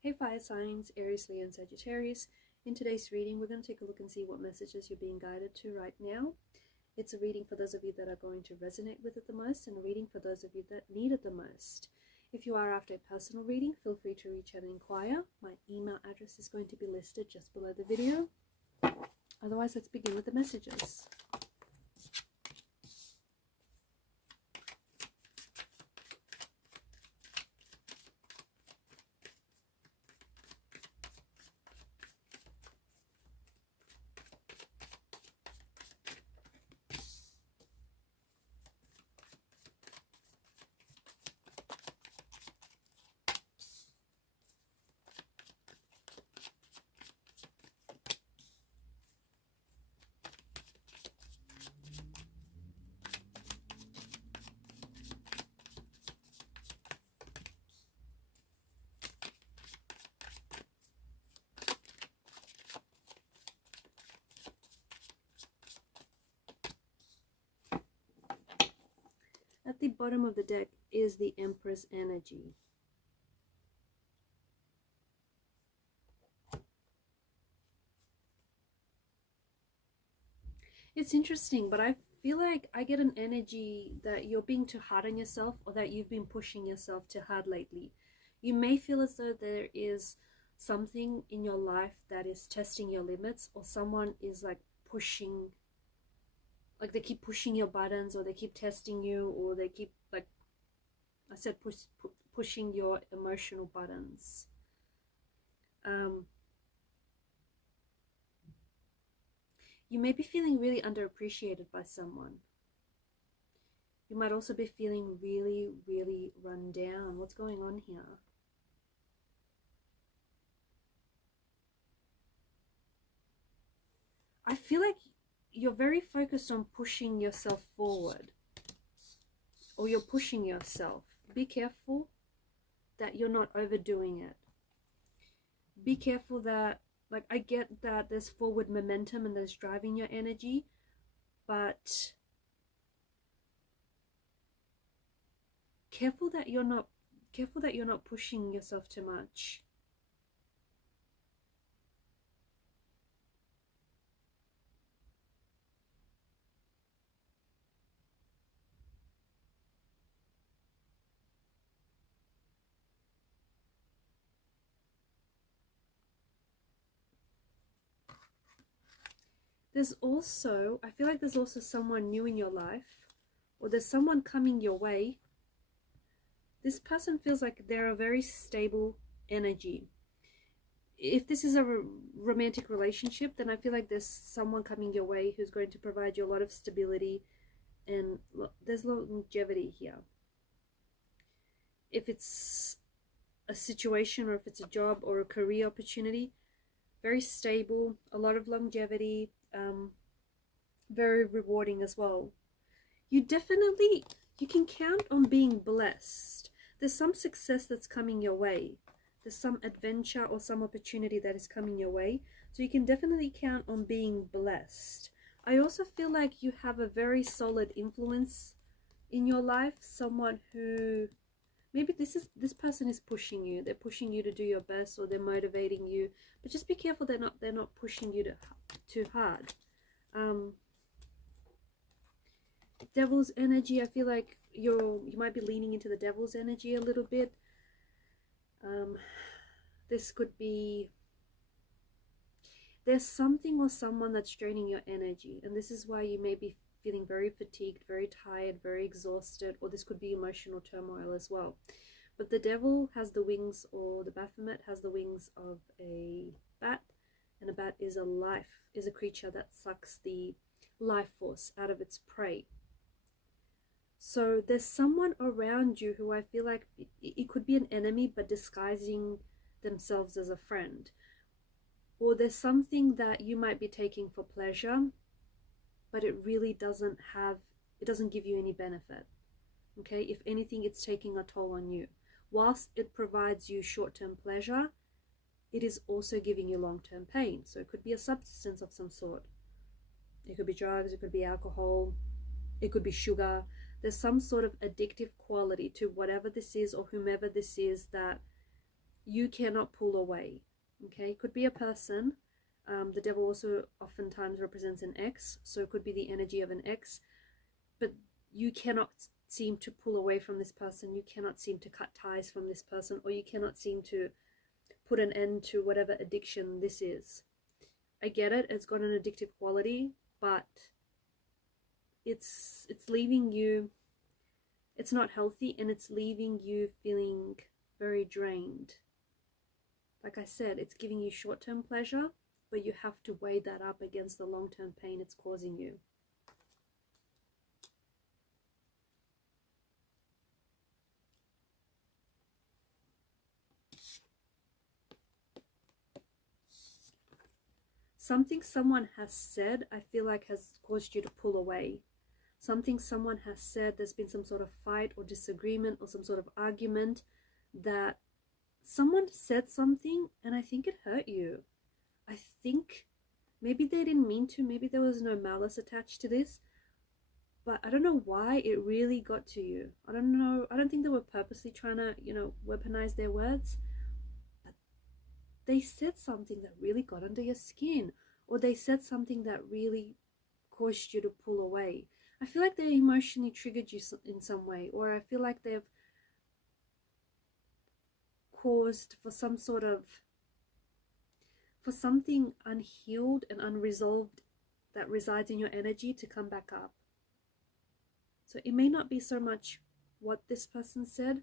Hey fire signs, Aries, Leo and Sagittarius. In today's reading, we're going to take a look and see what messages you're being guided to right now. It's a reading for those of you that are going to resonate with it the most and a reading for those of you that need it the most. If you are after a personal reading, feel free to reach out and inquire. My email address is going to be listed just below the video. Otherwise, let's begin with the messages. At the bottom of the deck is the Empress energy. It's interesting, but I feel like I get an energy that you're being too hard on yourself, or that you've been pushing yourself too hard lately. You may feel as though there is something in your life that is testing your limits, or someone is like pushing, like they keep pushing your buttons, or they keep testing you, or they keep, like I said, pushing your emotional buttons. You may be feeling really underappreciated by someone. You might also be feeling really, really run down. What's going on here? I feel like you're very focused on pushing yourself forward, or you're pushing yourself. Be careful that you're not overdoing it. Be careful that, like, I get that there's forward momentum and there's driving your energy, but careful that you're not pushing yourself too much. There's also, I feel like there's also someone new in your life, or there's someone coming your way. This person feels like they're a very stable energy. If this is a romantic relationship, then I feel like there's someone coming your way who's going to provide you a lot of stability, and there's longevity here. If it's a situation, or if it's a job or a career opportunity, very stable, a lot of longevity, very rewarding as well. You can count on being blessed. There's some success that's coming your way. There's some adventure or some opportunity that is coming your way. So you can definitely count on being blessed. I also feel like you have a very solid influence in your life. Someone who, maybe this person is pushing you. They're pushing you to do your best, or they're motivating you. But just be careful they're not pushing you too hard. Devil's energy, I feel like you might be leaning into the devil's energy a little bit. This could be, there's something or someone that's draining your energy, and this is why you may be feeling very fatigued, very tired, very exhausted, or this could be emotional turmoil as well. But the devil has the wings, or the Baphomet has the wings of a bat, and a bat is a creature that sucks the life force out of its prey. So there's someone around you who I feel like it could be an enemy, but disguising themselves as a friend. Or there's something that you might be taking for pleasure, but it really doesn't give you any benefit. Okay, if anything, it's taking a toll on you. Whilst it provides you short-term pleasure, it is also giving you long-term pain. So it could be a substance of some sort. It could be drugs, it could be alcohol, it could be sugar. There's some sort of addictive quality to whatever this is, or whomever this is, that you cannot pull away. Okay, could be a person. The devil also oftentimes represents an ex, so it could be the energy of an ex, but you cannot seem to pull away from this person, you cannot seem to cut ties from this person, or you cannot seem to put an end to whatever addiction this is. I get it, it's got an addictive quality, but it's leaving you, it's not healthy, and it's leaving you feeling very drained. Like I said, it's giving you short-term pleasure, but you have to weigh that up against the long-term pain it's causing you. Something someone has said, I feel like, has caused you to pull away. Something someone has said, there's been some sort of fight or disagreement or some sort of argument, that someone said something and I think it hurt you. I think maybe they didn't mean to, maybe there was no malice attached to this, but I don't know why it really got to you. I don't know, I don't think they were purposely trying to, weaponize their words, but they said something that really got under your skin, or they said something that really caused you to pull away. I feel like they emotionally triggered you in some way, or I feel like they've caused for something unhealed and unresolved that resides in your energy to come back up. So it may not be so much what this person said,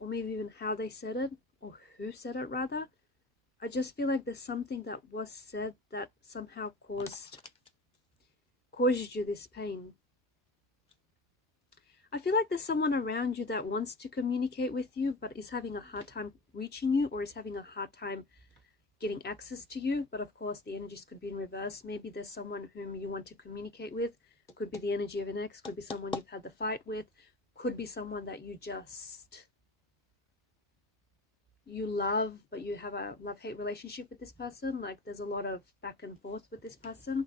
or maybe even how they said it, or who said it rather. I just feel like there's something that was said that somehow caused you this pain. I feel like there's someone around you that wants to communicate with you but is having a hard time reaching you, or is having a hard time getting access to you. But of course the energies could be in reverse. Maybe there's someone whom you want to communicate with. Could be the energy of an ex, could be someone you've had the fight with, could be someone that you love, but you have a love-hate relationship with this person. Like there's a lot of back and forth with this person,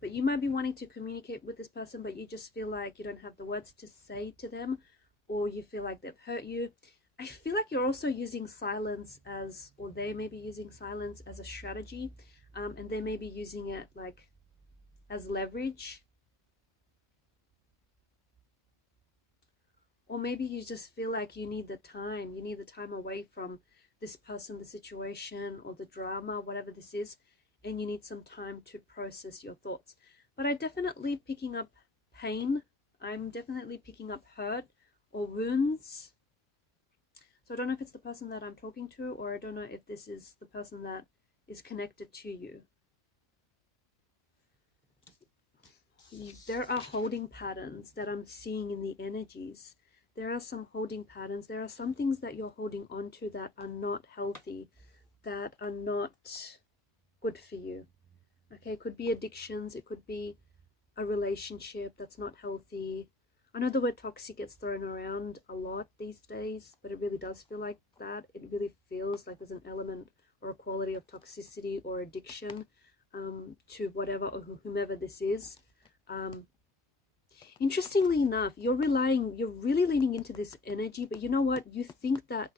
but you might be wanting to communicate with this person, but you just feel like you don't have the words to say to them, or you feel like they've hurt you. I feel like you're also using silence as, or they may be using silence as a strategy, and they may be using it like as leverage. Or maybe you just feel like you need the time away from this person, the situation, or the drama, whatever this is, and you need some time to process your thoughts. But I'm definitely picking up pain. I'm definitely picking up hurt or wounds. So I don't know if it's the person that I'm talking to, or I don't know if this is the person that is connected to you. There are holding patterns that I'm seeing in the energies. There are some holding patterns. There are some things that you're holding on to that are not healthy, that are not good for you. Okay, it could be addictions. It could be a relationship that's not healthy. I know the word toxic gets thrown around a lot these days, but it really does feel like that. It really feels like there's an element or a quality of toxicity or addiction to whatever or whomever this is. Interestingly enough, you're really leaning into this energy, but you know what? You think that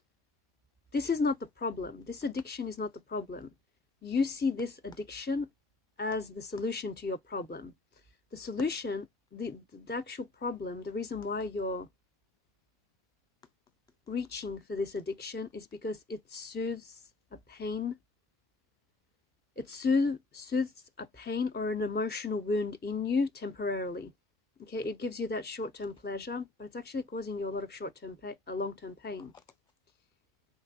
this is not the problem. This addiction is not the problem. You see this addiction as the solution to your problem. The solution, the actual problem, the reason why you're reaching for this addiction is because it soothes a pain. It soothes a pain or an emotional wound in you temporarily. Okay, it gives you that short-term pleasure, but it's actually causing you a lot of short-term pain, long-term pain.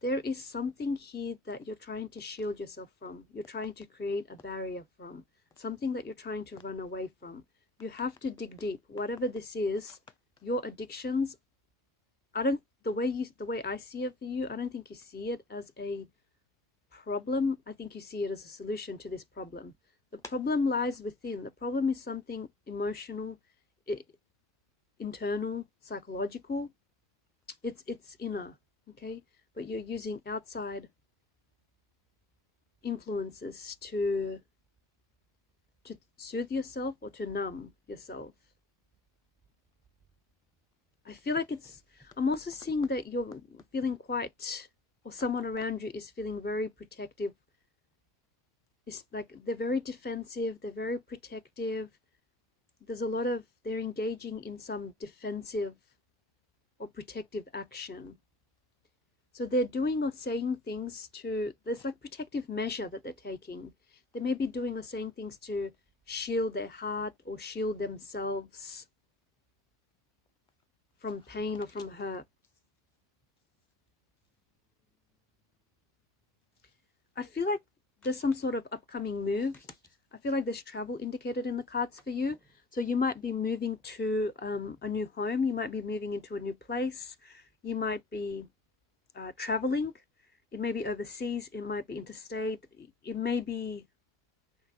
There is something here that you're trying to shield yourself from. You're trying to create a barrier from. Something that you're trying to run away from. You have to dig deep. Whatever this is, your addictions, the way I see it for you, I don't think you see it as a problem. I think you see it as a solution to this problem. The problem lies within. The problem is something emotional, internal, psychological. It's inner, okay? But you're using outside influences to soothe yourself or to numb yourself. I feel like I'm also seeing that you're feeling quite or someone around you is feeling very protective. It's like they're very defensive, they're very protective. There's a lot of, they're engaging in some defensive or protective action. So they're doing or saying things to, there's like protective measure that they're taking. They may be doing or saying things to shield their heart or shield themselves from pain or from hurt. I feel like there's some sort of upcoming move. I feel like there's travel indicated in the cards for you. So you might be moving to a new home. You might be moving into a new place. You might be traveling. It may be overseas. It might be interstate. It may be,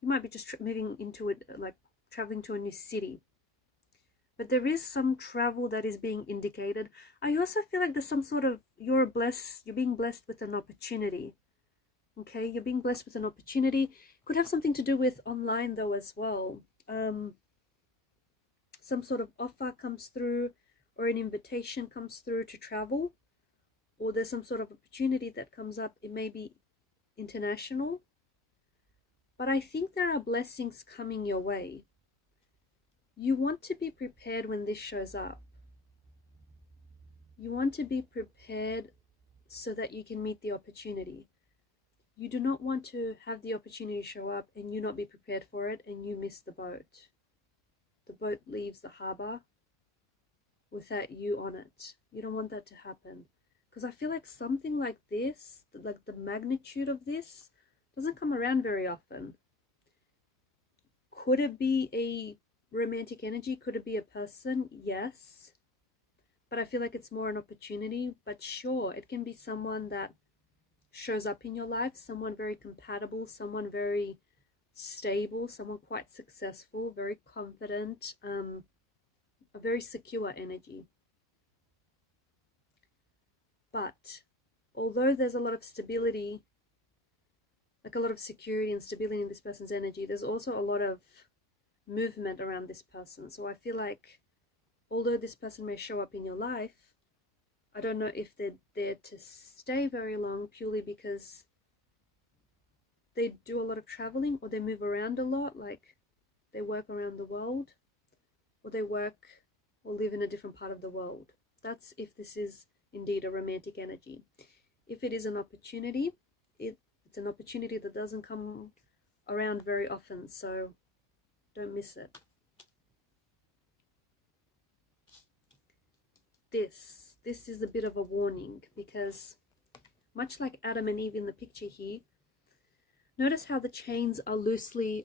you might be just moving into it, like traveling to a new city. But there is some travel that is being indicated. I also feel like there's some sort of, you're being blessed with an opportunity. Okay, you're being blessed with an opportunity. Could have something to do with online though as well. Some sort of offer comes through, or an invitation comes through to travel, or there's some sort of opportunity that comes up. It may be international, but I think there are blessings coming your way. You want to be prepared when this shows up. You want to be prepared so that you can meet the opportunity. You do not want to have the opportunity show up and you not be prepared for it and you miss the boat. The boat leaves the harbor without you on it. You don't want that to happen. Because I feel like something like this, like the magnitude of this, doesn't come around very often. Could it be a romantic energy? Could it be a person? Yes. But I feel like it's more an opportunity. But sure, it can be someone that shows up in your life, someone very compatible, someone very stable, someone quite successful, very confident, a very secure energy. But although there's a lot of stability, like a lot of security and stability in this person's energy, there's also a lot of movement around this person. So I feel like although this person may show up in your life, I don't know if they're there to stay very long purely because they do a lot of traveling, or they move around a lot, like they work around the world, or they work or live in a different part of the world. That's if this is indeed a romantic energy. If it is an opportunity, it's an opportunity that doesn't come around very often, so don't miss it. This is a bit of a warning, because much like Adam and Eve in the picture here, notice how the chains are loosely,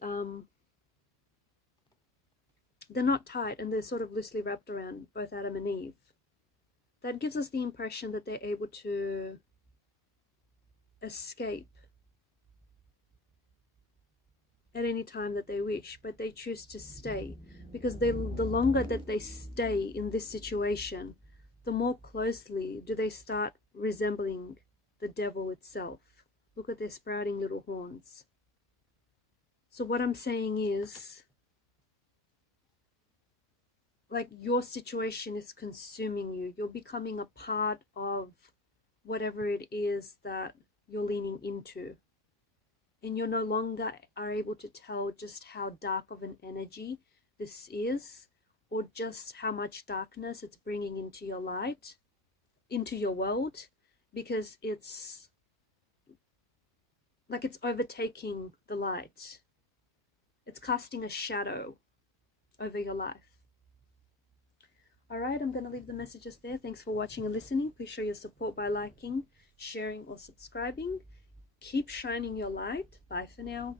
they're not tight and they're sort of loosely wrapped around both Adam and Eve. That gives us the impression that they're able to escape at any time that they wish, but they choose to stay, because the longer that they stay in this situation, the more closely do they start resembling the devil itself. Look at their sprouting little horns. So what I'm saying is, like, your situation is consuming you. You're becoming a part of whatever it is that you're leaning into. And you're no longer are able to tell just how dark of an energy this is, or just how much darkness it's bringing into your light, into your world, because it's like it's overtaking the light. It's casting a shadow over your life. Alright, I'm going to leave the messages there. Thanks for watching and listening. Please show your support by liking, sharing, or subscribing. Keep shining your light. Bye for now.